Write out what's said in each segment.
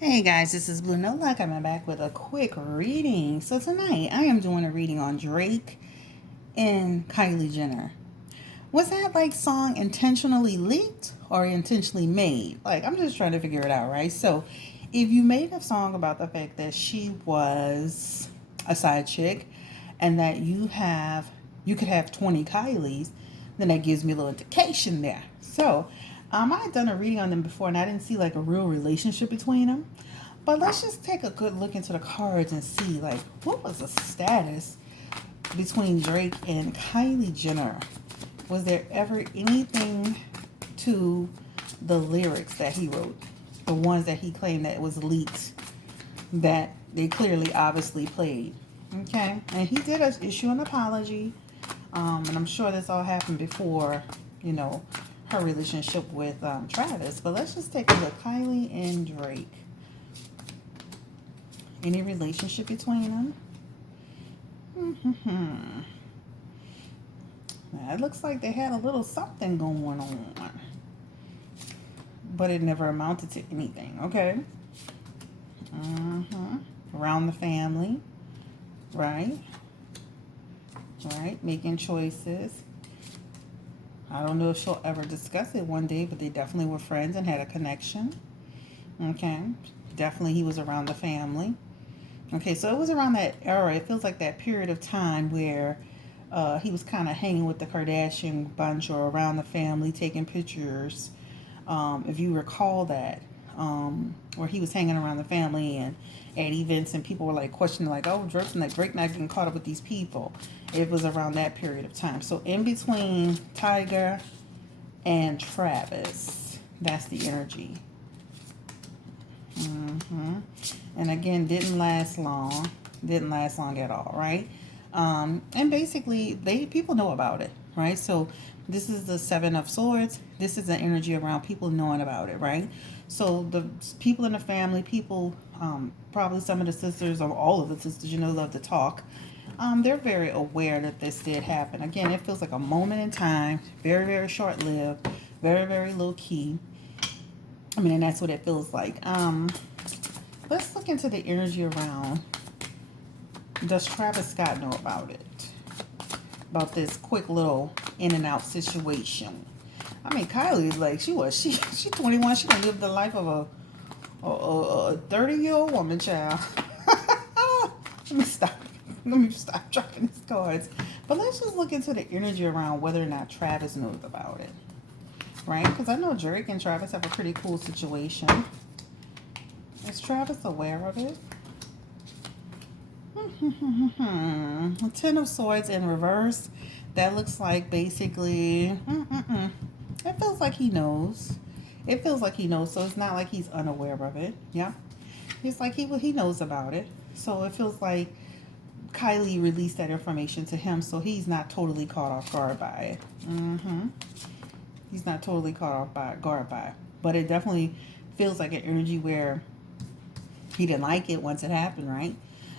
Hey guys, this is Blue Nola coming back with a quick reading. So tonight I am doing a reading on Drake and Kylie Jenner. Was that like song intentionally leaked or intentionally made? Like I'm just trying to figure it out, right? So if you made a song about the fact that she was a side chick and that you could have 20 Kylies, then that gives me a little indication there. So I had done a reading on them before and I didn't see like a real relationship between them. But let's just take a good look into the cards and see like what was the status between Drake and Kylie Jenner. Was there ever anything to the lyrics that he wrote? The ones that he claimed that was leaked that they clearly obviously played. Okay. And he did issue an apology. And I'm sure this all happened before, you know, her relationship with Travis. But let's just take a look. Kylie and Drake. Any relationship between them? Mm-hmm. It looks like they had a little something going on, but it never amounted to anything. Okay. Mm-hmm. Around the family, right? Right. Making choices. I don't know if she'll ever discuss it one day, but they definitely were friends and had a connection. Okay. Definitely he was around the family. Okay, so it was around that era. It feels like that period of time where he was kind of hanging with the Kardashian bunch or around the family, taking pictures. If you recall that, where he was hanging around the family and at events, and people were like questioning, like, "Oh, Drake not getting caught up with these people." It was around that period of time. So in between Tiger and Travis, that's the energy. Hmm. And again, didn't last long. Didn't last long at all, right? And basically, they people know about it, right? So this is the Seven of Swords. This is the energy around people knowing about it, right? So the people in the family, people, probably some of the sisters or all of the sisters, love to talk. They're very aware that this did happen. Again, it feels like a moment in time, very, very short lived, very, very low key. I mean, and that's what it feels like. Let's look into the energy around. Does Travis Scott know about it? About this quick little in and out situation. I mean, Kylie is like she 21. She gonna live the life of a 30-year-old woman, child. Let me stop. Let me stop dropping these cards. But let's just look into the energy around whether or not Travis knows about it, right? Because I know Drake and Travis have a pretty cool situation. Is Travis aware of it? Ten of Swords in reverse. That looks like basically. It feels like he knows. It feels like he knows. So it's not like he's unaware of it. Yeah, it's like he knows about it. So it feels like Kylie released that information to him, so he's not totally caught off guard by it. He's not totally caught off by guard by it, but it definitely feels like an energy where he didn't like it once it happened, right?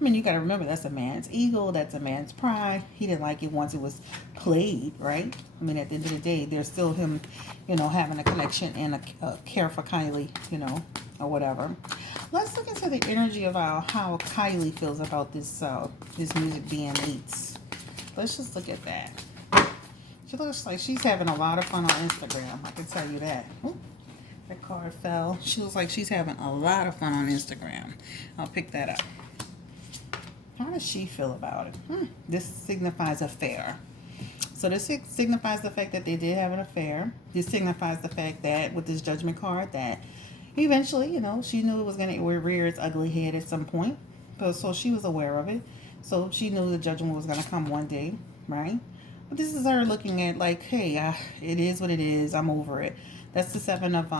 I mean, you got to remember that's a man's ego, that's a man's pride. He didn't like it once it was played, right? I mean, at the end of the day, there's still him, having a connection and a care for Kylie, or whatever. Let's look into the energy of how Kylie feels about this music being leaked. Let's just look at that. She looks like she's having a lot of fun on Instagram. I can tell you that. Ooh, that card fell. She looks like she's having a lot of fun on Instagram. I'll pick that up. How does she feel about it? This signifies affair. So this signifies the fact that they did have an affair. This signifies the fact that with this judgment card that eventually, she knew it was going to rear its ugly head at some point. So she was aware of it. So she knew the judgment was going to come one day, right? But this is her looking at like, hey, it is what it is. I'm over it. That's the 7 of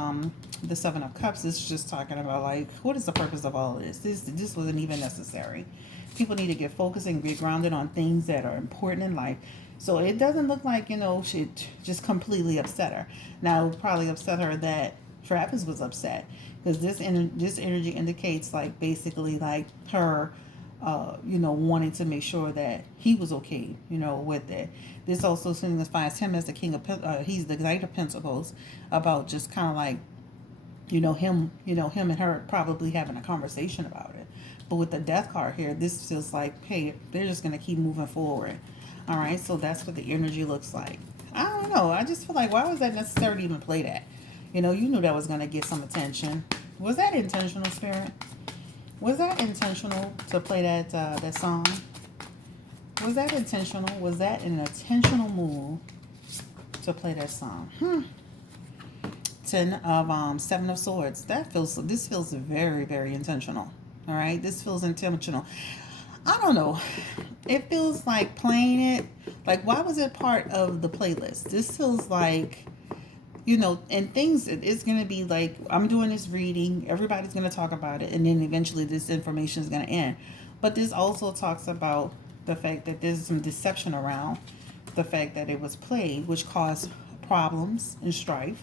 Cups. This is just talking about like, what is the purpose of all of this? This wasn't even necessary. People need to get focused and get grounded on things that are important in life. So it doesn't look like, she just completely upset her. Now, it would probably upset her that Travis was upset because this energy indicates like basically like her, wanting to make sure that he was okay, with it. This also signifies him as the king of, he's the Knight of Pentacles, about just kind of like him and her probably having a conversation about it. But with the death card here, this feels like, hey, they're just going to keep moving forward. All right, so that's what the energy looks like. I don't know. I just feel like, why was that necessary to even play that? You knew that was going to get some attention. Was that intentional, Spirit? Was that intentional to play that song? Was that intentional? Was that an intentional move to play that song? Seven of Swords. This feels very, very intentional. All right, this feels intentional. I don't know. It feels like playing it. Like, why was it part of the playlist? This feels like, and things, it's going to be like, I'm doing this reading, everybody's going to talk about it, and then eventually this information is going to end. But this also talks about the fact that there's some deception around the fact that it was played, which caused problems and strife,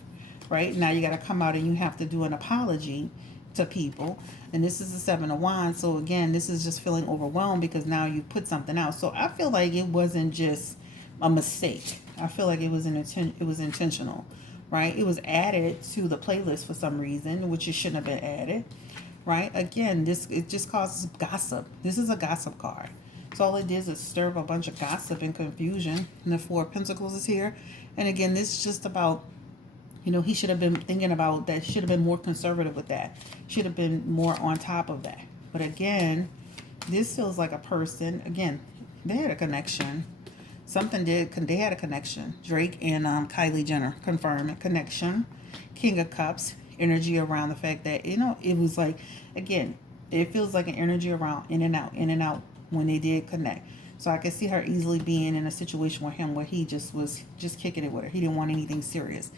right? Now you got to come out and you have to do an apology to people. And this is the Seven of Wands. So again, this is just feeling overwhelmed because now you put something out. So I feel like it wasn't just a mistake. I feel like it was intentional, right? It was added to the playlist for some reason, which it shouldn't have been added, right? Again, it just causes gossip. This is a gossip card. So all it did is stir up a bunch of gossip and confusion. And the Four of Pentacles is here. And again, this is just about, he should have been thinking about that. Should have been more conservative with that. Should have been more on top of that. But again, this feels like a person. Again, they had a connection. They had a connection. Drake and Kylie Jenner confirm a connection. King of Cups. Energy around the fact that, it was like, again, it feels like an energy around in and out when they did connect. So I could see her easily being in a situation with him where he just was just kicking it with her. He didn't want anything serious.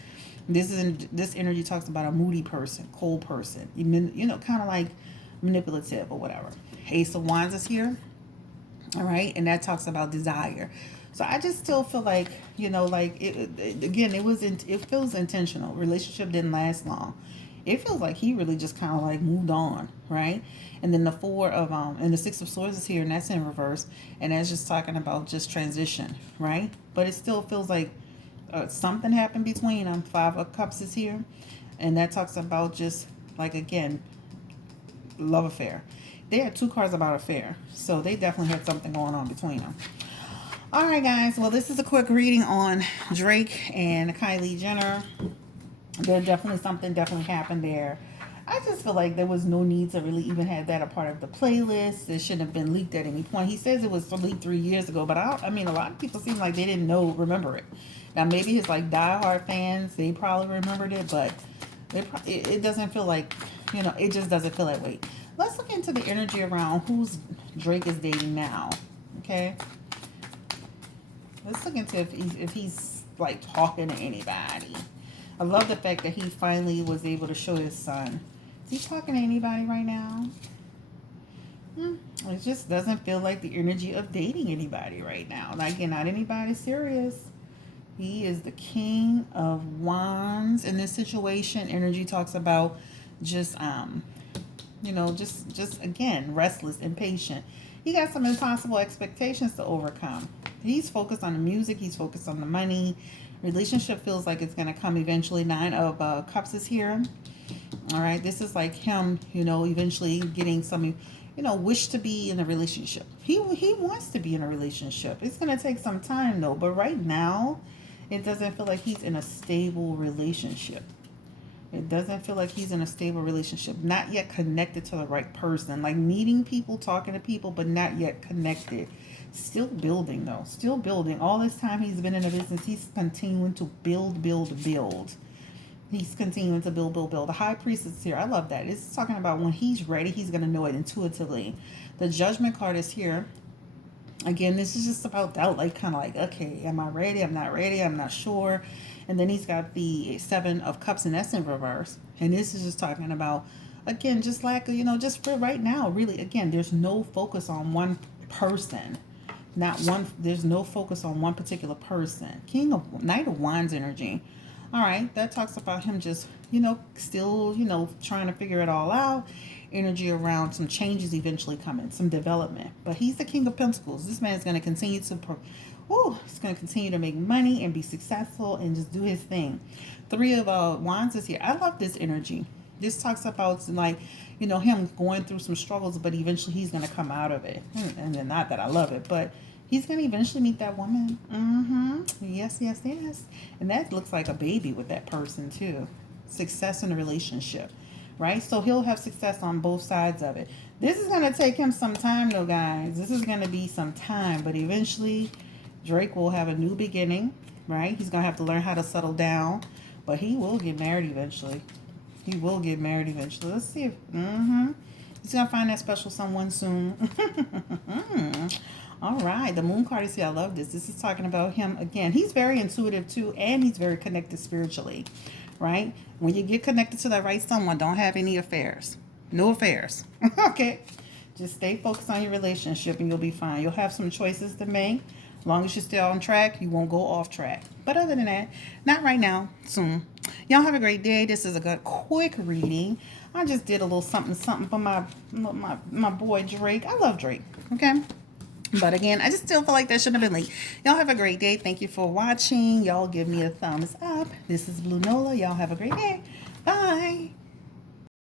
This energy talks about a moody person, cold person, kind of like manipulative or whatever. Ace of Wands is here. All right, and that talks about desire. So I just still feel like, it feels intentional. Relationship didn't last long. It feels like he really just kind of like moved on, right? And then the and the Six of Swords is here, and that's in reverse, and that's just talking about just transition, right? But it still feels like something happened between them. Five of Cups is here, and that talks about just like, again, love affair. They had two cards about affair, so they definitely had something going on between them. All right, guys. Well, this is a quick reading on Drake and Kylie Jenner. There definitely happened there. I just feel like there was no need to really even have that a part of the playlist. It shouldn't have been leaked at any point. He says it was leaked 3 years ago, but a lot of people seem like they didn't remember it. Now, maybe his like diehard fans, they probably remembered it, but it doesn't feel like, it just doesn't feel that way. Let's look into the energy around who's Drake is dating now, okay? Let's look into if he's like talking to anybody. I love the fact that he finally was able to show his son. Is he talking to anybody right now? It just doesn't feel like the energy of dating anybody right now. Like, not anybody serious. He is the King of Wands in this situation. Energy talks about just, just again, restless, impatient. He got some impossible expectations to overcome. He's focused on the music. He's focused on the money. Relationship feels like it's going to come eventually. Nine of Cups is here. All right. This is like him, eventually getting some, wish to be in a relationship. He wants to be in a relationship. It's going to take some time though. But right now, it doesn't feel like he's in a stable relationship. It doesn't feel like he's in a stable relationship. Not yet connected to the right person. Like meeting people, talking to people, but not yet connected. Still building though. Still building. All this time he's been in the business, he's continuing to build. He's continuing to build. The High Priestess is here. I love that. It's talking about when he's ready, he's going to know it intuitively. The Judgment card is here. Again, this is just about doubt. Like, kind of like, okay, am I ready? I'm not ready. I'm not sure. And then he's got the Seven of Cups, and that's in reverse. And this is just talking about, again, just like, just for right now, really, again, there's no focus on one person. There's no focus on one particular person. Knight of Wands energy. All right, that talks about him just, still, trying to figure it all out. Energy around some changes eventually coming, some development. But he's the King of Pentacles. This man is going to continue to, he's going to continue to make money and be successful and just do his thing. Three of Wands is here. I love this energy. This talks about like, you know, him going through some struggles, but eventually he's gonna come out of it. And then not that I love it, but he's gonna eventually meet that woman. Yes, yes, yes. And that looks like a baby with that person too. Success in a relationship, right? So he'll have success on both sides of it. This is gonna take him some time though, guys. This is gonna be some time, but eventually Drake will have a new beginning, right? He's gonna have to learn how to settle down, but he will get married eventually. He will get married eventually. Let's see if he's gonna find that special someone soon. All right, the moon card is here. I love this. This is talking about him again. He's very intuitive too, and he's very connected spiritually, right? When you get connected to that right someone, don't have any affairs. No affairs. Okay? Just stay focused on your relationship and you'll be fine. You'll have some choices to make. As long as you stay on track, you won't go off track. But other than that, not right now, soon. Y'all have a great day. This is a good quick reading. I just did a little something for my boy Drake. I love Drake. Okay? But again, I just still feel like that shouldn't have been late. Y'all have a great day. Thank you for watching. Y'all give me a thumbs up. This is Blue Nola. Y'all have a great day. Bye.